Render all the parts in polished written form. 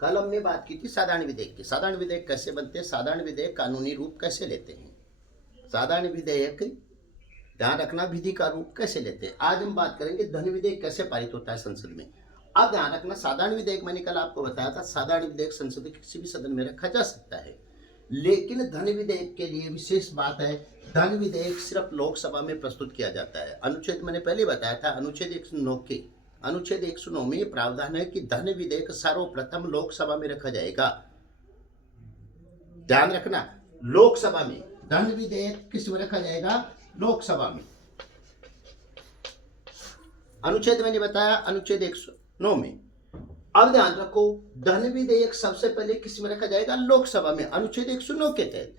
कल हमने बात की थी साधारण विधेयक की। साधारण विधेयक कैसे बनते हैं, साधारण विधेयक कानूनी रूप कैसे लेते हैं, साधारण विधेयक ध्यान रखना विधि का रूप कैसे लेते हैं। आज हम बात करेंगे धन विधेयक कैसे पारित होता है संसद में। अब ध्यान रखना, साधारण विधेयक मैंने कल आपको बताया था, साधारण विधेयक संसद के किसी भी सदन में रखा जा सकता है, लेकिन धन विधेयक के लिए विशेष बात है, धन विधेयक सिर्फ लोकसभा में प्रस्तुत किया जाता है। अनुच्छेद मैंने पहले बताया था, अनुच्छेद 109 में प्रावधान है कि धन विधेयक सर्वप्रथम लोकसभा में रखा जाएगा। ध्यान रखना, लोकसभा में धन विधेयक किस में रखा जाएगा, लोकसभा में। अनुच्छेद मैंने बताया अनुच्छेद 109 में। अब ध्यान रखो, धन विधेयक सबसे पहले किस में रखा जाएगा, लोकसभा में, अनुच्छेद 109 के तहत।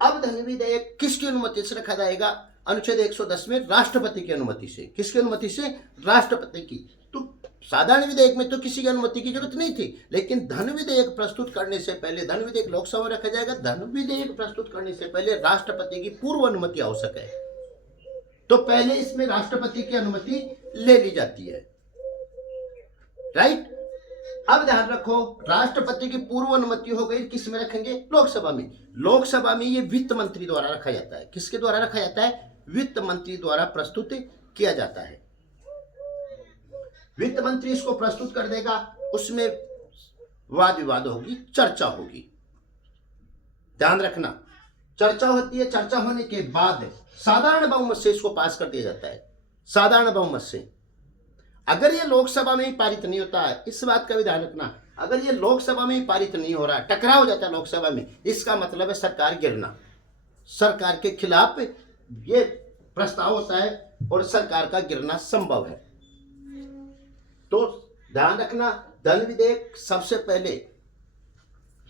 अब धन विधेयक किसकी अनुमति से रखा जाएगा, अनुच्छेद 110 में राष्ट्रपति की अनुमति से। किसकी अनुमति से, राष्ट्रपति की। तो साधारण विधेयक में तो किसी की अनुमति की जरूरत नहीं थी, लेकिन धन विधेयक प्रस्तुत करने से पहले, धन विधेयक लोकसभा में रखा जाएगा, धन विधेयक प्रस्तुत करने से पहले राष्ट्रपति की पूर्व अनुमति आवश्यक है। तो पहले इसमें राष्ट्रपति की अनुमति ले ली जाती है, राइट। अब ध्यान रखो, राष्ट्रपति की पूर्व अनुमति हो गई, किस में रखेंगे, लोकसभा में। लोकसभा में ये वित्त मंत्री द्वारा रखा जाता है। किसके द्वारा रखा जाता है, वित्त मंत्री द्वारा प्रस्तुत किया जाता है। वित्त मंत्री इसको प्रस्तुत कर देगा, उसमें वाद विवाद होगी, चर्चा होगी। ध्यान रखना, चर्चा होती है, चर्चा होने के बाद साधारण बहुमत से इसको पास कर दिया जाता है, साधारण बहुमत से। अगर ये लोकसभा में ही पारित नहीं होता है, इस बात का भी ध्यान रखना, अगर ये लोकसभा में ही पारित नहीं हो रहा, टकराव हो जाता है लोकसभा में, इसका मतलब है सरकार गिरना, सरकार के खिलाफ ये प्रस्ताव होता है और सरकार का गिरना संभव है। तो ध्यान रखना, धन विधेयक सबसे पहले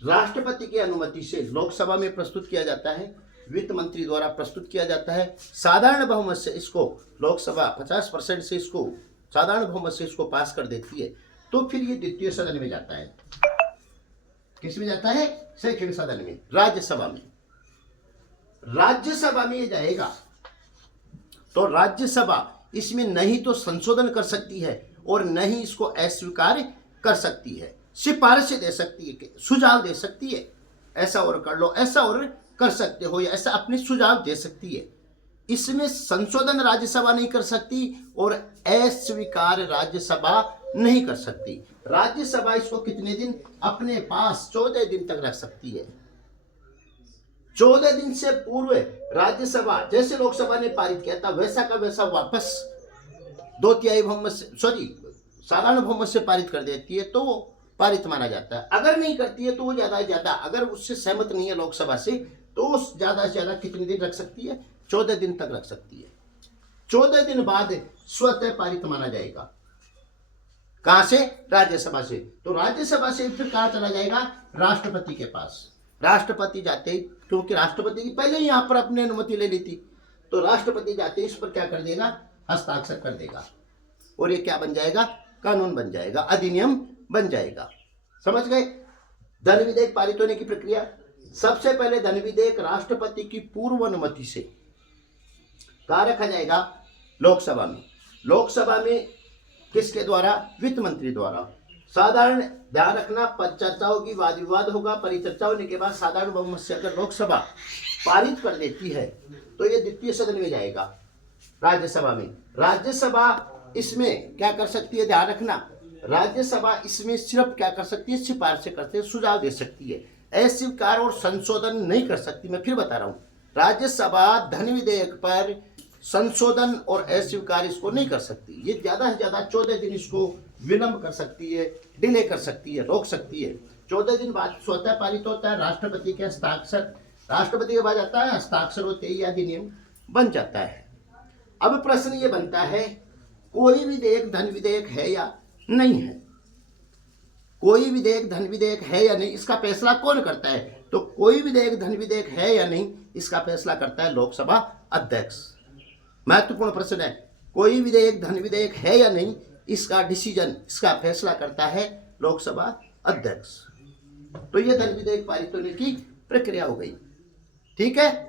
राष्ट्रपति की अनुमति से लोकसभा में प्रस्तुत किया जाता है, वित्त मंत्री द्वारा प्रस्तुत किया जाता है, साधारण बहुमत से इसको लोकसभा 50% से इसको साधारण बहुमत से इसको पास कर देती है। तो फिर ये द्वितीय सदन में जाता है। किस में जाता है, शैक्षणिक सदन में, राज्यसभा में। राज्यसभा में ये जाएगा तो राज्यसभा इसमें नहीं तो संशोधन कर सकती है और नहीं इसको अस्वीकार कर सकती है, सिफारिश दे सकती है, सुझाव दे सकती है, ऐसा और कर लो, ऐसा और कर सकते हो, या ऐसा अपने सुझाव दे सकती है। इसमें संशोधन राज्यसभा नहीं कर सकती और अस्वीकार राज्यसभा नहीं कर सकती। राज्यसभा इसको कितने दिन अपने पास, 14 दिन तक रख सकती है। 14 दिन से पूर्व राज्यसभा, जैसे लोकसभा ने पारित किया था वैसा का वैसा वापस 2/3 बहुमत से, साधारण बहुमत से पारित कर देती है, तो वो पारित माना जाता है। अगर नहीं करती है तो वो ज्यादा से ज्यादा, अगर उससे सहमत नहीं है लोकसभा से, तो ज्यादा से ज्यादा कितने दिन रख सकती है, 14 दिन तक रख सकती है। 14 दिन बाद स्वतः पारित माना जाएगा। कहां से, राज्यसभा से। तो राज्यसभा से फिर कहां चला जाएगा, राष्ट्रपति के पास। राष्ट्रपति जाते ही, क्योंकि राष्ट्रपति की पहले ही यहां पर अपनी अनुमति ले ली थी, तो राष्ट्रपति जाते ही इस पर क्या कर देगा, हस्ताक्षर कर देगा, और ये क्या बन जाएगा, कानून बन जाएगा, अधिनियम बन जाएगा। समझ गए। धन विधेयक पारित होने की प्रक्रिया, सबसे पहले धन विधेयक राष्ट्रपति की पूर्व अनुमति से कहां रखा जाएगा, लोकसभा में। लोकसभा में किसके द्वारा, वित्त मंत्री द्वारा। साधारण, ध्यान रखना, चर्चा होगी, वाद विवाद होगा, परिचर्चा होने के बाद साधारण बहुमत से अगर लोकसभा पारित कर देती है तो ये द्वितीय सदन में जाएगा, राज्यसभा में। राज्यसभा इसमें क्या कर सकती है, ध्यान रखना, राज्यसभा इसमें सिर्फ क्या कर सकती है, सिफारिशें करते हैं, सुझाव दे सकती है, अस्वीकार और संशोधन नहीं कर सकती। मैं फिर बता रहा हूं, राज्यसभा धन विधेयक पर संशोधन और अस्वीकार इसको नहीं कर सकती। ये ज्यादा से ज्यादा 14 दिन इसको विलंब कर सकती है, डिले कर सकती है, रोक सकती है। 14 दिन बाद स्वतः पारित होता है, राष्ट्रपति के हस्ताक्षर, राष्ट्रपति के बाद आता है, हस्ताक्षर होते ही अधिनियम बन जाता है। अब प्रश्न ये बनता है, कोई विधेयक धन विधेयक है या नहीं है, कोई विधेयक धन विधेयक है या नहीं, इसका फैसला कौन करता है। तो कोई विधेयक धन विधेयक है या नहीं, इसका फैसला करता है लोकसभा अध्यक्ष। महत्वपूर्ण प्रश्न है, कोई विधेयक धन विधेयक है या नहीं, इसका डिसीजन, इसका फैसला करता है लोकसभा अध्यक्ष। तो यह धन विधेयक पारित होने की प्रक्रिया हो गई। ठीक है।